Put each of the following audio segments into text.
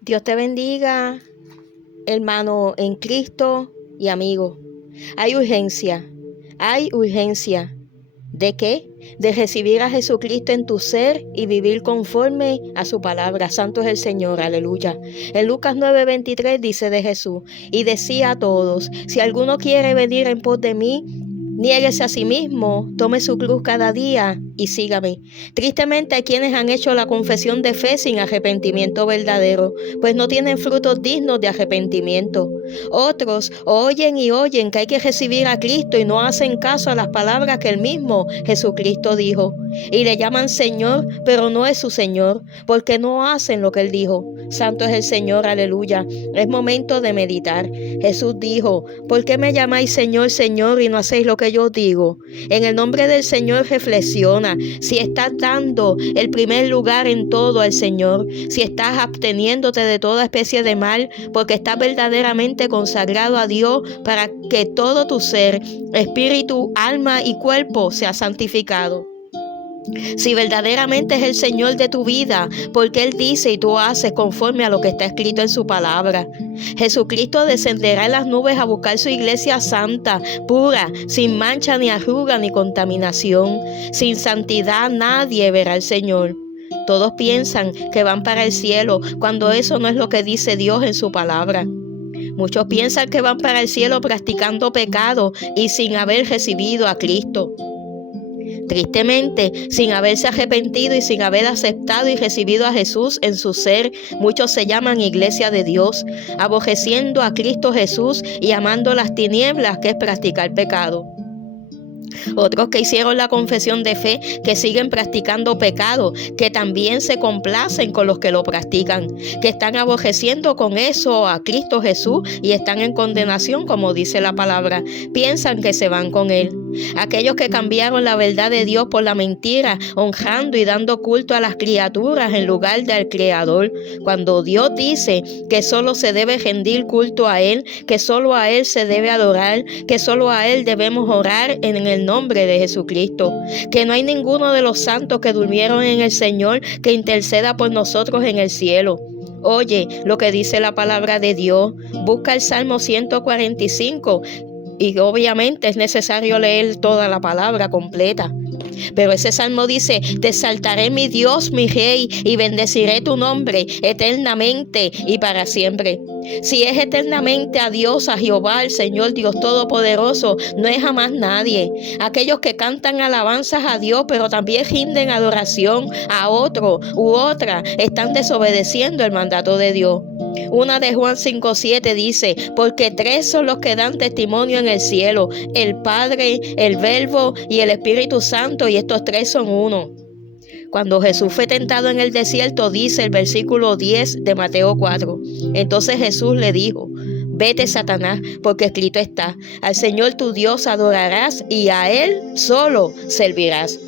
Dios te bendiga, hermano en Cristo y amigo. Hay urgencia. ¿De qué? De recibir a Jesucristo en tu ser y vivir conforme a su palabra. Santo es el Señor, aleluya. En Lucas 9:23 dice de Jesús, y decía a todos, si alguno quiere venir en pos de mí, niéguese a sí mismo, tome su cruz cada día y sígame. Tristemente hay quienes han hecho la confesión de fe sin arrepentimiento verdadero, pues no tienen frutos dignos de arrepentimiento. Otros oyen y oyen que hay que recibir a Cristo y no hacen caso a las palabras que el mismo Jesucristo dijo. Y le llaman Señor, pero no es su Señor, porque no hacen lo que Él dijo. Santo es el Señor, aleluya. Es momento de meditar. Jesús dijo, ¿por qué me llamáis Señor, Señor y no hacéis lo que yo digo? En el nombre del Señor reflexiona. Si estás dando el primer lugar en todo al Señor, si estás absteniéndote de toda especie de mal, porque estás verdaderamente consagrado a Dios para que todo tu ser, espíritu, alma y cuerpo sea santificado. Si verdaderamente es el Señor de tu vida, porque Él dice y tú haces conforme a lo que está escrito en su palabra. Jesucristo descenderá en las nubes a buscar su iglesia santa, pura, sin mancha ni arruga ni contaminación. Sin santidad nadie verá al Señor. Todos piensan que van para el cielo, cuando eso no es lo que dice Dios en su palabra. Muchos piensan que van para el cielo practicando pecado y sin haber recibido a Cristo. Tristemente, sin haberse arrepentido y sin haber aceptado y recibido a Jesús en su ser, muchos se llaman Iglesia de Dios, aborreciendo a Cristo Jesús y amando las tinieblas, que es practicar pecado. Otros que hicieron la confesión de fe, que siguen practicando pecado, que también se complacen con los que lo practican, que están aborreciendo con eso a Cristo Jesús y están en condenación, como dice la palabra. Piensan que se van con Él. Aquellos que cambiaron la verdad de Dios por la mentira, honrando y dando culto a las criaturas en lugar del Creador. Cuando Dios dice que solo se debe rendir culto a Él, que solo a Él se debe adorar, que solo a Él debemos orar en el nombre de Jesucristo, que no hay ninguno de los santos que durmieron en el Señor que interceda por nosotros en el cielo. Oye lo que dice la palabra de Dios. Busca el Salmo 145 y obviamente es necesario leer toda la palabra completa. Pero ese salmo dice, te exaltaré mi Dios, mi Rey, y bendeciré tu nombre eternamente y para siempre. Si es eternamente a Dios, a Jehová, el Señor Dios Todopoderoso, no es jamás nadie. Aquellos que cantan alabanzas a Dios, pero también rinden adoración a otro u otra, están desobedeciendo el mandato de Dios. Una de Juan 5:7 dice, porque tres son los que dan testimonio en el cielo, el Padre, el Verbo y el Espíritu Santo, y estos tres son uno. Cuando Jesús fue tentado en el desierto, dice el versículo 10 de Mateo 4. Entonces Jesús le dijo, vete, Satanás, porque escrito está, al Señor tu Dios adorarás y a Él solo servirás.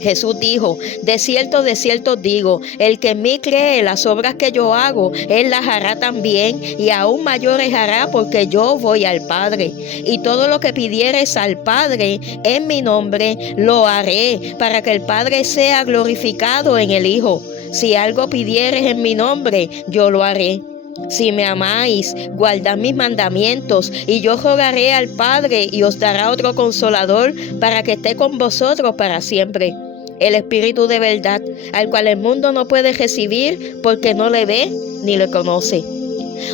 Jesús dijo, de cierto os digo, el que en mí cree, las obras que yo hago, Él las hará también, y aún mayores hará, porque yo voy al Padre. Y todo lo que pidieres al Padre en mi nombre, lo haré, para que el Padre sea glorificado en el Hijo. Si algo pidieres en mi nombre, yo lo haré. Si me amáis, guardad mis mandamientos, y yo rogaré al Padre, y os dará otro consolador, para que esté con vosotros para siempre. El Espíritu de verdad, al cual el mundo no puede recibir porque no le ve ni le conoce.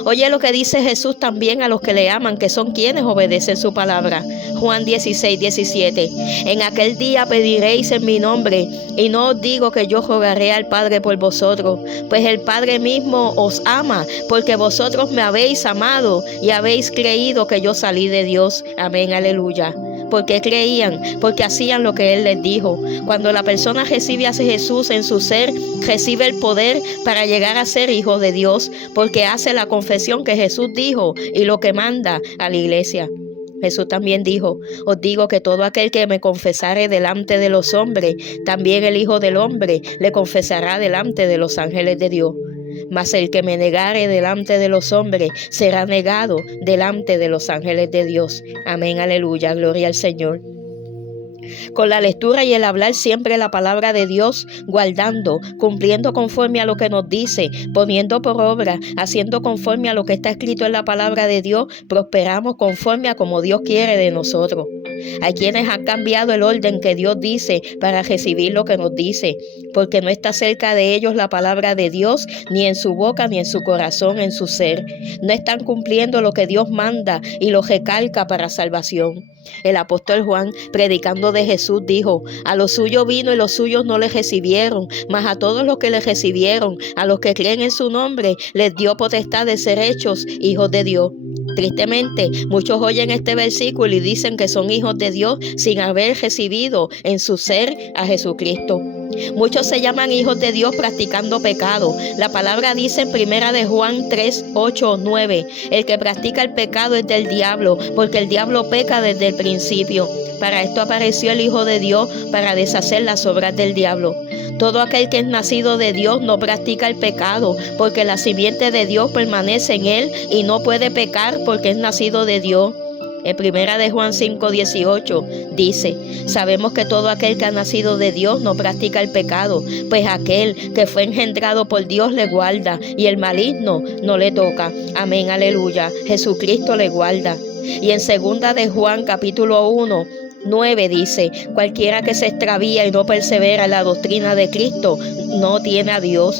Oye lo que dice Jesús también a los que le aman, que son quienes obedecen su palabra. Juan 16:17. En aquel día pediréis en mi nombre, y no os digo que yo rogaré al Padre por vosotros, pues el Padre mismo os ama, porque vosotros me habéis amado y habéis creído que yo salí de Dios. Amén, aleluya. Porque creían, porque hacían lo que Él les dijo. Cuando la persona recibe a Jesús en su ser, recibe el poder para llegar a ser hijo de Dios, porque hace la confesión que Jesús dijo y lo que manda a la iglesia. Jesús también dijo, os digo que todo aquel que me confesare delante de los hombres, también el Hijo del Hombre le confesará delante de los ángeles de Dios. Mas el que me negare delante de los hombres será negado delante de los ángeles de Dios. Amén, aleluya, gloria al Señor. Con la lectura y el hablar siempre la palabra de Dios, guardando, cumpliendo conforme a lo que nos dice, poniendo por obra, haciendo conforme a lo que está escrito en la palabra de Dios, prosperamos conforme a como Dios quiere de nosotros. Hay quienes han cambiado el orden que Dios dice para recibir lo que nos dice, porque no está cerca de ellos la palabra de Dios, ni en su boca, ni en su corazón, en su ser. No están cumpliendo lo que Dios manda y lo recalca para salvación. El apóstol Juan, predicando de Jesús, dijo: a los suyos vino y los suyos no le recibieron, mas a todos los que le recibieron, a los que creen en su nombre, les dio potestad de ser hechos hijos de Dios. Tristemente, muchos oyen este versículo y dicen que son hijos de Dios sin haber recibido en su ser a Jesucristo. Muchos se llaman hijos de Dios practicando pecado. La palabra dice en 1 de Juan 3, 8, 9, el que practica el pecado es del diablo, porque el diablo peca desde el principio. Para esto apareció el Hijo de Dios, para deshacer las obras del diablo. Todo aquel que es nacido de Dios no practica el pecado, porque la simiente de Dios permanece en él y no puede pecar porque es nacido de Dios. En 1 de Juan 5, 18 dice: sabemos que todo aquel que ha nacido de Dios no practica el pecado, pues aquel que fue engendrado por Dios le guarda y el maligno no le toca. Amén, aleluya. Jesucristo le guarda. Y en 2 de Juan capítulo 1, 9 dice: cualquiera que se extravía y no persevera en la doctrina de Cristo no tiene a Dios.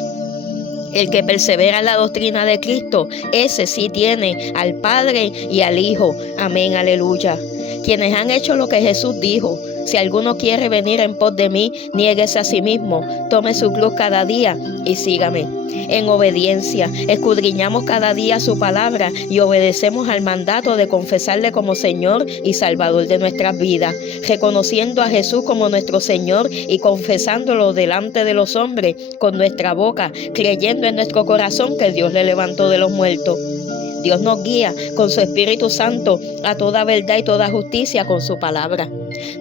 El que persevera en la doctrina de Cristo, ese sí tiene al Padre y al Hijo. Amén, aleluya. Quienes han hecho lo que Jesús dijo: si alguno quiere venir en pos de mí, niéguese a sí mismo, tome su cruz cada día y sígame. En obediencia, escudriñamos cada día su palabra y obedecemos al mandato de confesarle como Señor y Salvador de nuestras vidas, reconociendo a Jesús como nuestro Señor y confesándolo delante de los hombres con nuestra boca, creyendo en nuestro corazón que Dios le levantó de los muertos. Dios nos guía con su Espíritu Santo a toda verdad y toda justicia con su palabra.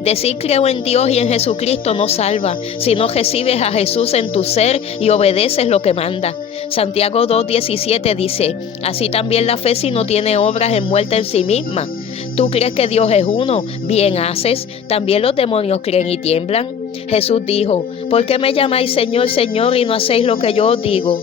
Decir creo en Dios y en Jesucristo no salva, si no recibes a Jesús en tu ser y obedeces lo que manda. Santiago 2:17 dice: así también la fe, si no tiene obras, es muerta en sí misma. ¿Tú crees que Dios es uno? Bien haces. También los demonios creen y tiemblan. Jesús dijo: ¿por qué me llamáis Señor, Señor, y no hacéis lo que yo os digo?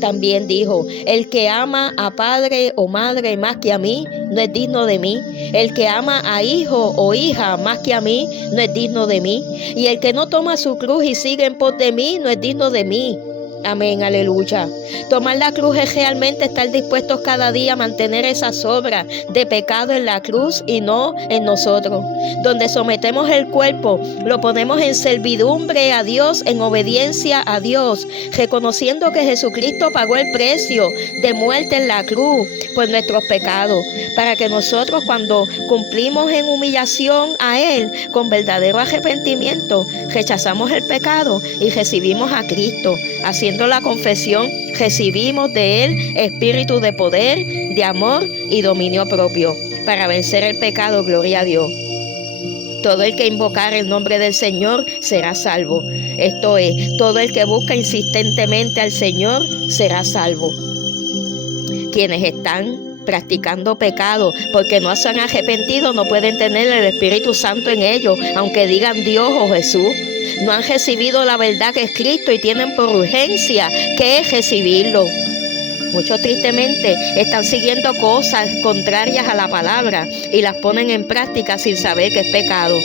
También dijo: el que ama a padre o madre más que a mí, no es digno de mí. El que ama a hijo o hija más que a mí, no es digno de mí. Y el que no toma su cruz y sigue en pos de mí, no es digno de mí. Amén, aleluya. Tomar la cruz es realmente estar dispuestos cada día a mantener esas obras de pecado en la cruz y no en nosotros. Donde sometemos el cuerpo, lo ponemos en servidumbre a Dios, en obediencia a Dios, reconociendo que Jesucristo pagó el precio de muerte en la cruz por nuestros pecados, para que nosotros, cuando cumplimos en humillación a Él con verdadero arrepentimiento, rechazamos el pecado y recibimos a Cristo. Haciendo la confesión, recibimos de Él espíritu de poder, de amor y dominio propio, para vencer el pecado. Gloria a Dios. Todo el que invocar el nombre del Señor será salvo. Esto es, todo el que busca insistentemente al Señor será salvo. Quienes están practicando pecado porque no se han arrepentido no pueden tener el Espíritu Santo en ellos, aunque digan Dios o Jesús. No han recibido la verdad que es Cristo y tienen por urgencia que recibirlo. Muchos tristemente están siguiendo cosas contrarias a la palabra y las ponen en práctica sin saber que es pecado.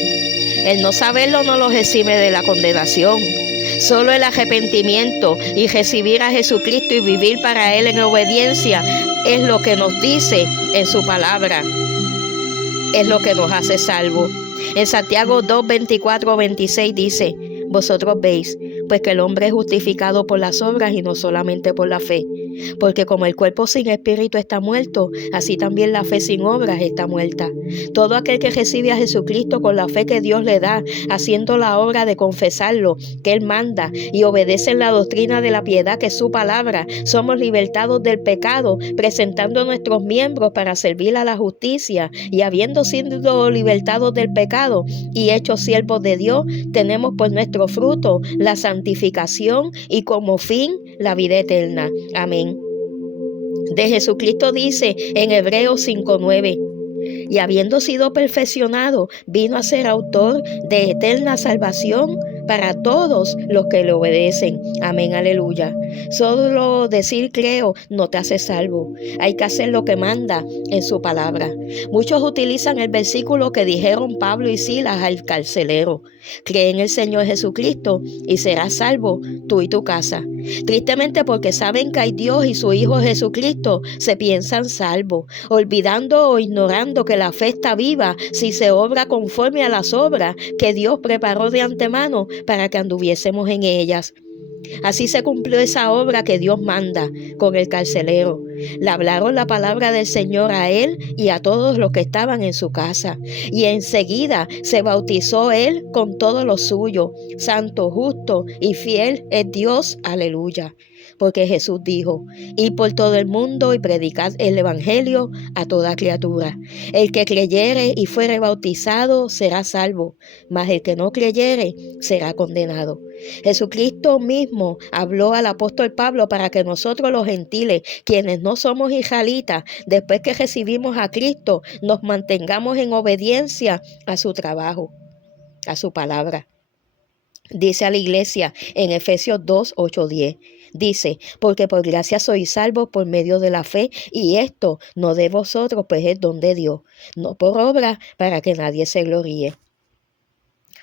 El no saberlo no los exime de la condenación. Solo el arrepentimiento y recibir a Jesucristo y vivir para Él en obediencia es lo que nos dice en su palabra. Es lo que nos hace salvos. En Santiago 2, 24, 26 dice: vosotros veis, pues que el hombre es justificado por las obras y no solamente por la fe. Porque como el cuerpo sin espíritu está muerto, así también la fe sin obras está muerta. Todo aquel que recibe a Jesucristo con la fe que Dios le da, haciendo la obra de confesarlo, que Él manda, y obedece en la doctrina de la piedad que es su palabra, somos libertados del pecado, presentando nuestros miembros para servir a la justicia, y habiendo sido libertados del pecado y hechos siervos de Dios, tenemos por nuestro fruto la santificación y como fin la vida eterna. Amén. De Jesucristo dice en Hebreos 5:9: y habiendo sido perfeccionado, vino a ser autor de eterna salvación para todos los que le obedecen. Amén, aleluya. Solo decir creo no te hace salvo. Hay que hacer lo que manda en su palabra. Muchos utilizan el versículo que dijeron Pablo y Silas al carcelero. Cree en el Señor Jesucristo y serás salvo tú y tu casa. Tristemente, porque saben que hay Dios y su Hijo Jesucristo, se piensan salvos, olvidando o ignorando que la fe está viva si se obra conforme a las obras que Dios preparó de antemano para que anduviésemos en ellas. Así se cumplió esa obra que Dios manda con el carcelero. Le hablaron la palabra del Señor a él y a todos los que estaban en su casa. Y enseguida se bautizó él con todo lo suyo. Santo, justo y fiel es Dios. Aleluya. Porque Jesús dijo: id por todo el mundo y predicad el evangelio a toda criatura. El que creyere y fuere bautizado será salvo, mas el que no creyere será condenado. Jesucristo mismo habló al apóstol Pablo para que nosotros los gentiles, quienes no somos israelitas, después que recibimos a Cristo, nos mantengamos en obediencia a su trabajo, a su palabra. Dice a la iglesia en Efesios 2, 8, 10. Dice: porque por gracia sois salvos por medio de la fe, y esto no de vosotros, pues es don de Dios, no por obra, para que nadie se gloríe.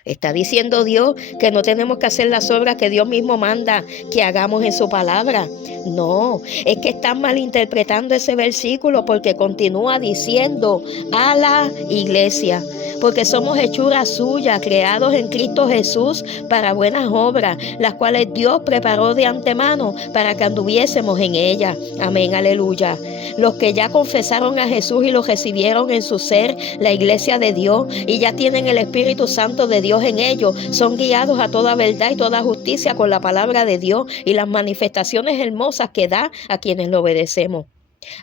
Está diciendo Dios que no tenemos que hacer las obras que Dios mismo manda que hagamos en su palabra. No, es que están malinterpretando ese versículo, porque continúa diciendo a la iglesia, porque somos hechura suya, creados en Cristo Jesús para buenas obras, las cuales Dios preparó de antemano para que anduviésemos en ellas. Amén, aleluya. Los que ya confesaron a Jesús y lo recibieron en su ser, la iglesia de Dios, y ya tienen el Espíritu Santo de Dios en ellos, son guiados a toda verdad y toda justicia con la palabra de Dios y las manifestaciones hermosas que da a quienes lo obedecemos.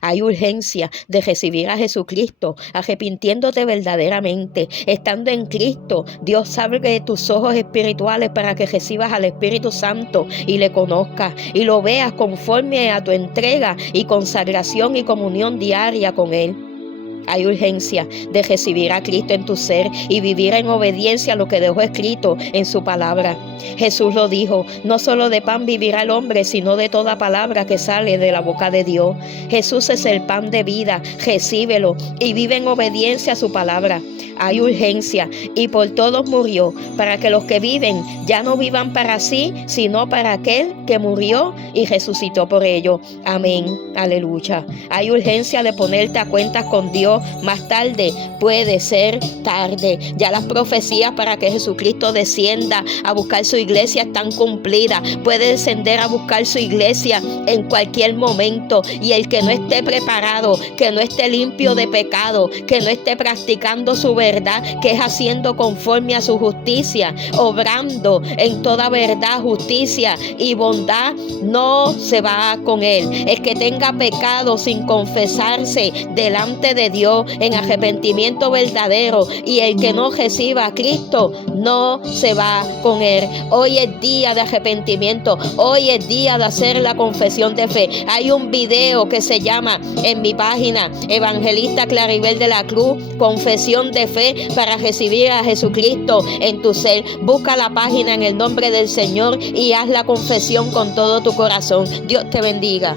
Hay urgencia de recibir a Jesucristo, arrepintiéndote verdaderamente, estando en Cristo. Dios abre tus ojos espirituales para que recibas al Espíritu Santo y le conozcas y lo veas conforme a tu entrega y consagración y comunión diaria con Él. Hay urgencia de recibir a Cristo en tu ser y vivir en obediencia a lo que dejó escrito en su palabra. Jesús lo dijo: no solo de pan vivirá el hombre, sino de toda palabra que sale de la boca de Dios. Jesús es el pan de vida, recíbelo y vive en obediencia a su palabra. Hay urgencia y por todos murió, para que los que viven ya no vivan para sí, sino para aquel que murió y resucitó por ellos. Amén, aleluya. Hay urgencia de ponerte a cuentas con Dios. Más tarde puede ser tarde. Ya las profecías para que Jesucristo descienda a buscar su iglesia están cumplidas. Puede descender a buscar su iglesia en cualquier momento, y el que no esté preparado, que no esté limpio de pecado, que no esté practicando su verdad, que es haciendo conforme a su justicia, obrando en toda verdad, justicia y bondad, no se va con él. El que tenga pecado sin confesarse delante de Dios en arrepentimiento verdadero, y el que no reciba a Cristo, no se va con él. Hoy es día de arrepentimiento, hoy es día de hacer la confesión de fe. Hay un video que se llama en mi página, Evangelista Claribel de la Cruz, confesión de fe para recibir a Jesucristo en tu ser. Busca la página en el nombre del Señor y haz la confesión con todo tu corazón. Dios te bendiga.